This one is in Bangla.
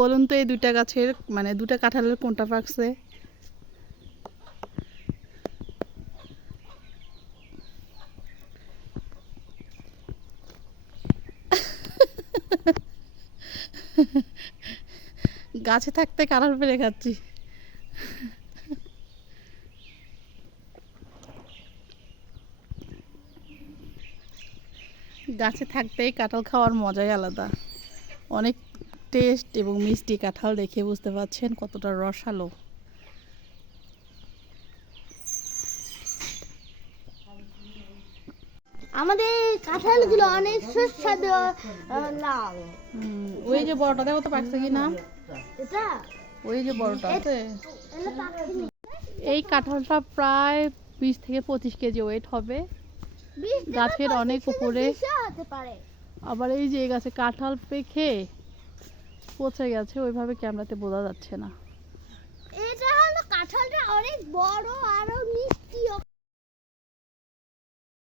বলুন তো এই দুইটা গাছের মানে দুটা কাঁঠালের কোনটা পাকছে? গাছে থাকতে কাঁঠাল পেরে খাচ্ছি। গাছে থাকতেই কাঁঠাল খাওয়ার মজাই আলাদা। অনেক টেস্ট এবং মিষ্টি কাঁঠাল দেখে বুঝতে পারছেন কতটা রসালো। আমাদের কাঁঠালগুলো অনেক সুস্বাদু লাল। ওই যে বড়টা দেখো তো পাকছে কি না? এটা? ওই যে বড়টা আছে। এই কাঁঠালটা প্রায় বিশ থেকে পঁচিশ কেজি ওয়েট হবে। গাছের অনেক উপরে। আবার এই যে গাছে কাঁঠাল পেকে পচে গেছে ওইভাবে ক্যামেরাতে বোঝা যাচ্ছে না। এটা হলো কাঁঠালটা অনেক বড় আর